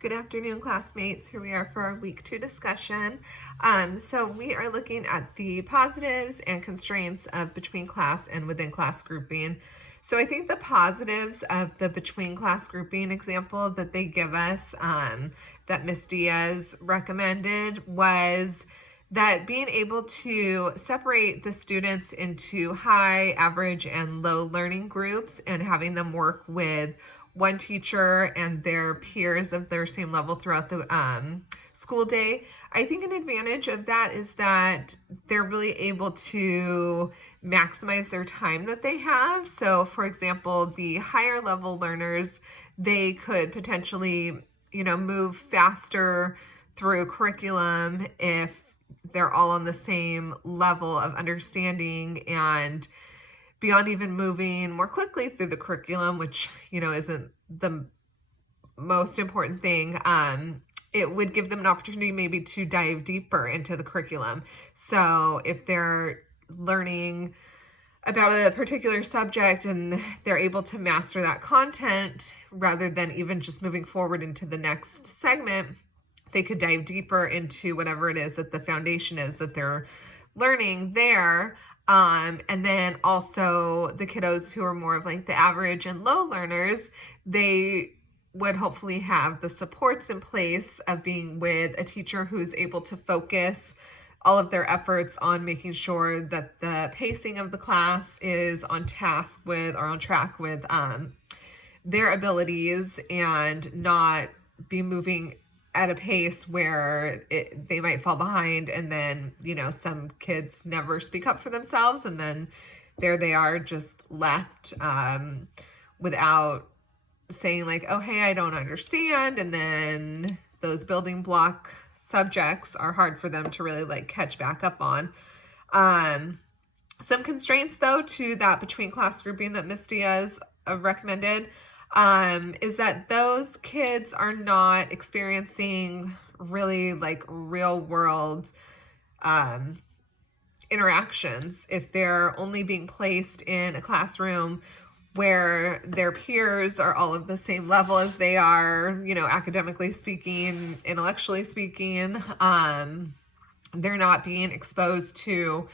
Good afternoon, classmates. Here we are for our week 2 discussion. So we are looking at the positives and constraints of between class and within class grouping. So I think the positives of the between class grouping example that they give us, that Miss Diaz recommended, was that being able to separate the students into high, average, and low learning groups and having them work with one teacher and their peers of their same level throughout the school day. I think an advantage of that is that they're really able to maximize their time that they have. So, for example, the higher level learners, they could potentially, move faster through curriculum if they're all on the same level of understanding, and beyond even moving more quickly through the curriculum, which, isn't the most important thing, it would give them an opportunity maybe to dive deeper into the curriculum. So if they're learning about a particular subject and they're able to master that content rather than even just moving forward into the next segment, they could dive deeper into whatever it is that the foundation is that they're learning there. And then also the kiddos who are more of like the average and low learners, they would hopefully have the supports in place of being with a teacher who's able to focus all of their efforts on making sure that the pacing of the class is on task with or on track with their abilities, and not be moving at a pace where they might fall behind, and then some kids never speak up for themselves, and then there they are just left without saying like, oh hey, I don't understand, and then those building block subjects are hard for them to really like catch back up on. Some constraints though to that between class grouping that Miss Diaz recommended is that those kids are not experiencing really like real world interactions if they're only being placed in a classroom where their peers are all of the same level as they are, academically speaking, intellectually speaking. They're not being exposed to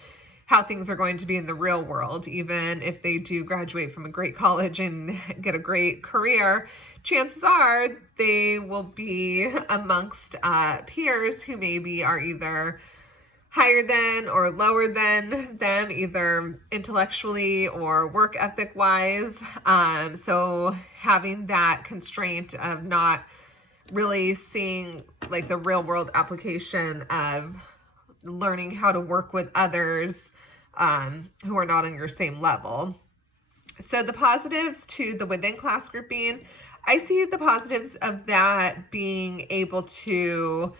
how things are going to be in the real world. Even if they do graduate from a great college and get a great career, chances are they will be amongst peers who maybe are either higher than or lower than them, either intellectually or work ethic wise. So having that constraint of not really seeing like the real world application of learning how to work with others who are not on your same level. So the positives to the within class grouping, I see the positives of that being able to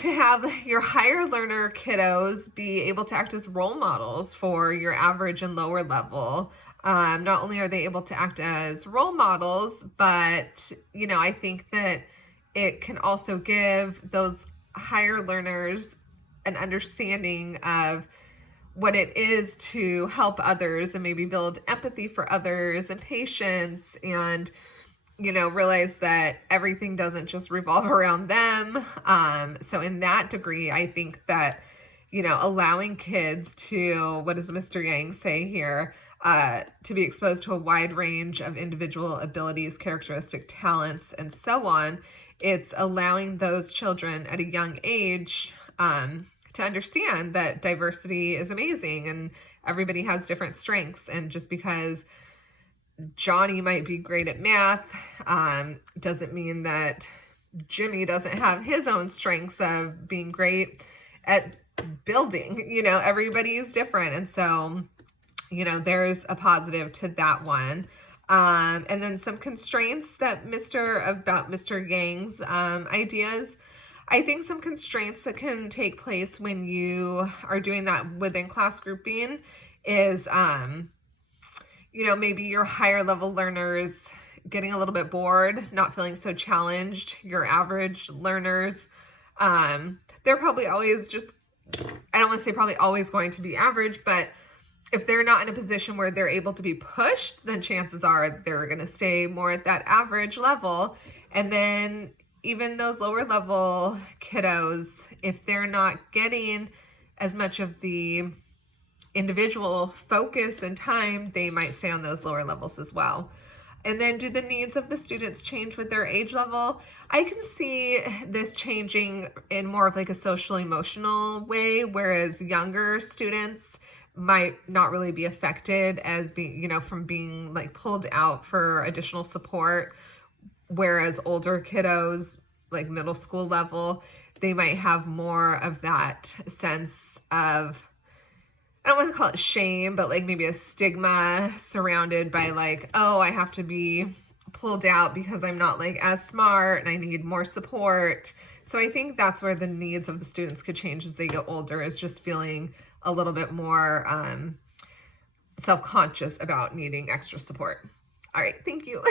have your higher learner kiddos be able to act as role models for your average and lower level. Not only are they able to act as role models, but, I think that it can also give those higher learners an understanding of what it is to help others and maybe build empathy for others and patience, and realize that everything doesn't just revolve around them. So in that degree, I think that, allowing kids to, what does Mr. Yang say here, to be exposed to a wide range of individual abilities, characteristic talents, and so on, it's allowing those children at a young age to understand that diversity is amazing and everybody has different strengths. And just because Johnny might be great at math doesn't mean that Jimmy doesn't have his own strengths of being great at building. Everybody is different. And so, there's a positive to that one. And then some constraints that about Mr. Yang's ideas. I think some constraints that can take place when you are doing that within class grouping is, maybe your higher level learners getting a little bit bored, not feeling so challenged. Your average learners, they're probably always I don't want to say probably always going to be average, but if they're not in a position where they're able to be pushed, then chances are they're going to stay more at that average level. And then even those lower level kiddos, if they're not getting as much of the individual focus and time, they might stay on those lower levels as well. And then do the needs of the students change with their age level? I can see this changing in more of like a social emotional way, whereas younger students might not really be affected as being, from being like pulled out for additional support. Whereas older kiddos, like middle school level, they might have more of that sense of, I don't want to call it shame, but like maybe a stigma surrounded by like, oh, I have to be pulled out because I'm not like as smart and I need more support. So I think that's where the needs of the students could change as they get older, is just feeling a little bit more self-conscious about needing extra support. All right, thank you.